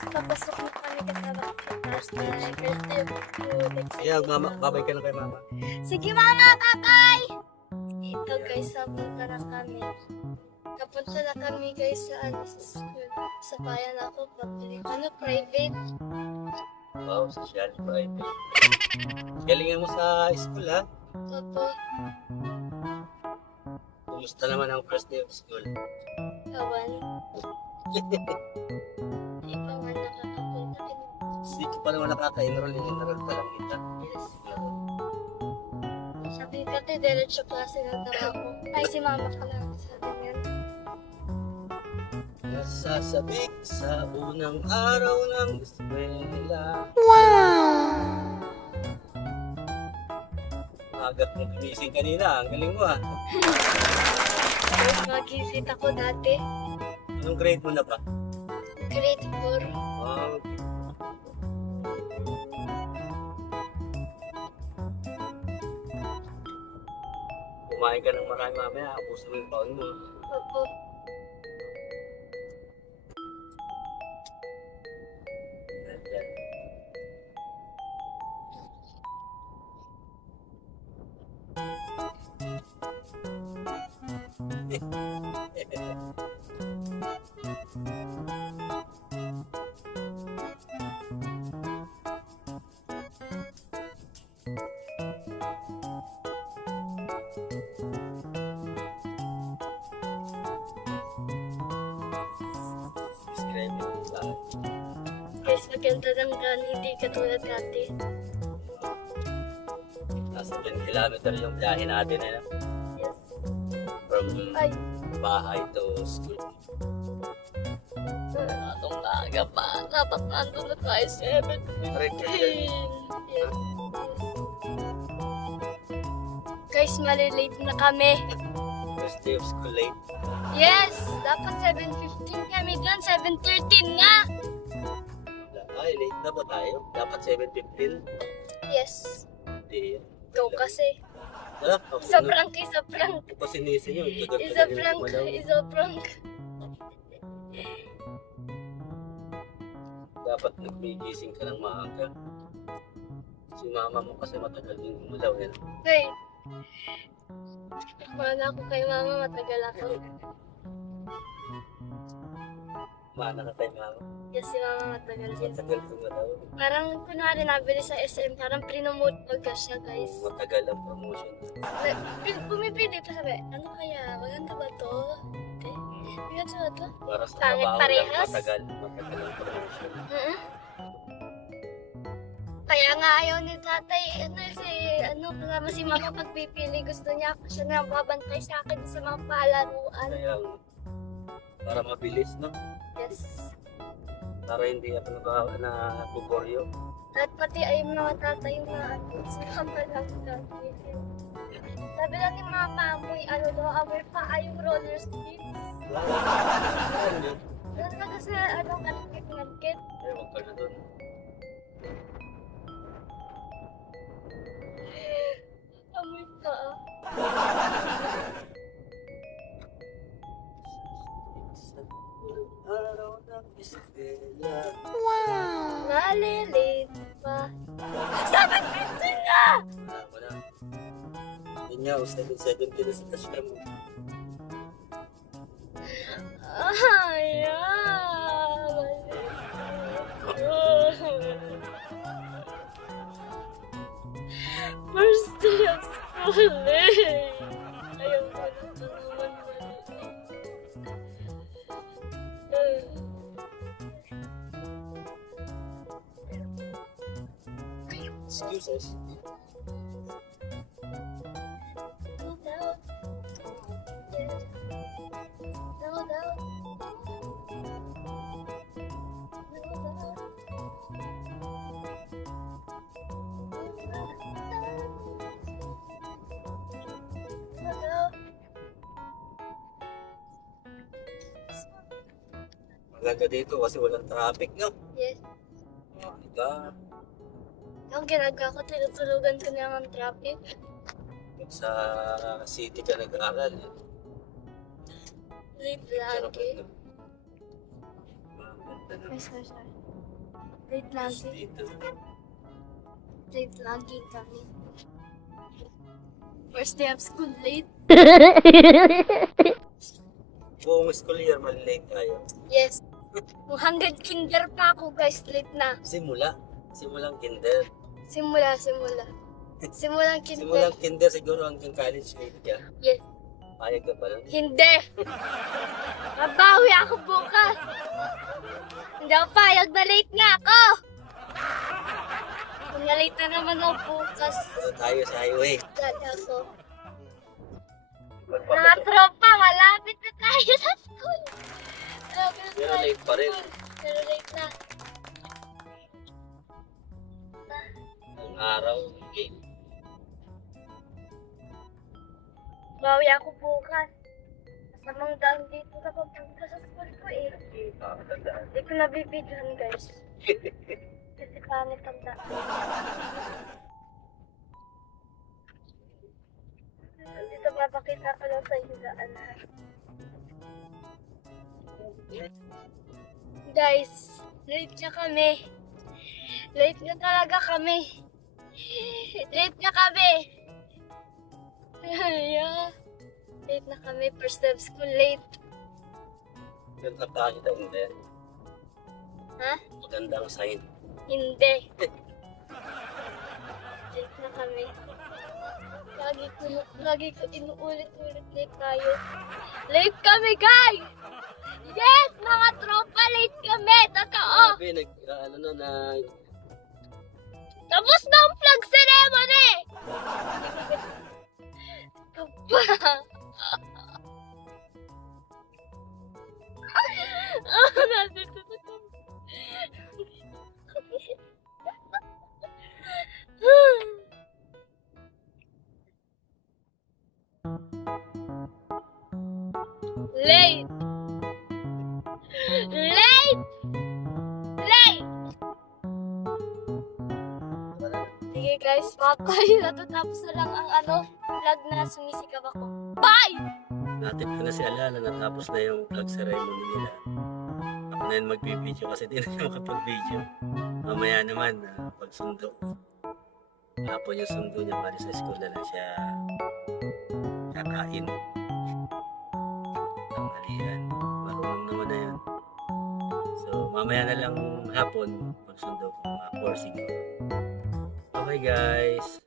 guys, papasok na kami kasama ko sa class na first day of school. Kaya babay ka na kay mama. Sige mama, bye-bye! Ito guys, napunta na kami. Napunta na kami guys sa sa school. Sa bayan ako, public. Private. Wow, social private. Galingan mo sa school ha. Opo. Kumusta naman ang first day of school? Kawan. Hindi pa nga nakakapunta. Hindi ko pa naman nakaka-enroll. Enroll pa lang kita. Yes. Sabi ko, diretso klase ng tama ko. Ay, si mama ka lang. Sabi niya. Nasasabik sa unang araw ng eskwela. Agad mong gumising kanina. Ang galing mo ha. Mag-visit ako dati. Anong grade mo na ba? Grade 4. Wow. Kumain ka ng marami mamaya. Apusin mo yung baon mo. Opo. Guys, maganda ng gan, hindi katulad dati. Nasa 10 kilometer yung biyahe natin eh. Yes. From Ay, bahay to school. atong maaga pa. Dapat nandun na tayo 7:15. Yes. Guys, malilate na kami. First day of school late. Yes! Dapat 7:15 kami dyan. 7:13 nga! Ay, late na ba tayo? Dapat 7:15. Yes. Hindi. Go kasi. Isa prank, isa prank. Ito sinisi nyo. Isa prank, isa prank. Dapat nagbigising ka ng maaga. Si mama mo kasi matagal din umulaw yan. Hey! Mana ako kay mama, matagal ako. Mana ka kay mama. Yes, si mama matagal din. Matagal umulaw. Parang kunwari nabili sa SM, parang prinomote ka siya, guys. Matagal ang promotion. Pumipili pa sabi, ano kaya, maganda ba to? Maganda ba to? Para sa Pangit trabaho lang parehas? matagal ang promotion. Kaya nga ayaw ni tatay, kasama si mama pagpipili, gusto niya ako siya na babantay sa akin sa mga palaruan. Kaya para mabilis, no? Yes. Para hindi ako na kuboryo. At pati ay mga tatay na si mama lang dati. Sabi lang ni mama, amoy amoy pa yung roller skates. Doon ka kasi ngagkit. Eh, huwag ka na doon. Amoy pa Araw ng eskwela. Malilate pa. 7:15 na! Wala mo na. Yun nga, 7:70 na si Tasha mo. First day of school eh. Ayaw ko na ito naman. Excuse us. No doubt. Yes. No doubt. Maganda dito kasi walang traffic, no? Yes. Maganda. Ang ginagawa ko, tinutulugan ko na ang traffic. Sa city ka nag-aaral. Late lagi. Ay, sorry. Late lagi. Dito. Late lagi kami. First day of school, late. Buong school year, malilate tayo. Yes. Hanggang kinder pa ako, guys. Late na. Simulang kinder. Simulang kinder. Simulang kinder siguro hanggang college late ka. Yes. Payag ka ba lang? Hindi. Mabawi ako bukas. Hindi ako payag na late nga ako. Kung na-late na naman ako bukas, Ano tayo sa highway? dali ako. Mga tropa, malapit na tayo sa school. Malapit na Pero tayo late pa rin. sa school. Pero late na. Ang araw. Okay. Bawi ako bukas. Masamang daan dito sa pagpunta sa school ko eh. Hindi ko nabibidyohan, guys. Kasi pangit ang daan. Dito papakita ko lang sa inyo daan. Guys, late na kami. Late na talaga kami. Late na kami. Yeah. Late na kami. First day of school, late. Ganda pa kita hindi. Ha? Maganda ang sign. Hindi. Late na kami. Lagi ko inuulit-ulit late tayo. Late kami, guys! Yes! Mga tropa, late kami! Totoo! Sabi, ano na, Tapos na ang flag ceremony! Nandito na kami. Late! Late! Late! Sige guys, papay. Natatapos na lang ang vlog na sumisikap ako. Bye! natin ko na si Alana, natapos na yung vlog ceremony nila. Ako na yun magbibideo kasi di na siya makapag-video. Mamaya naman, pagsundo. Hapon yung sundo niya, bali sa school na lang siya kakain. Tanghalian. Marunong naman na yun. So, mamaya na lang hapon, pagsundo ko, mga 4 siguro. Okay guys.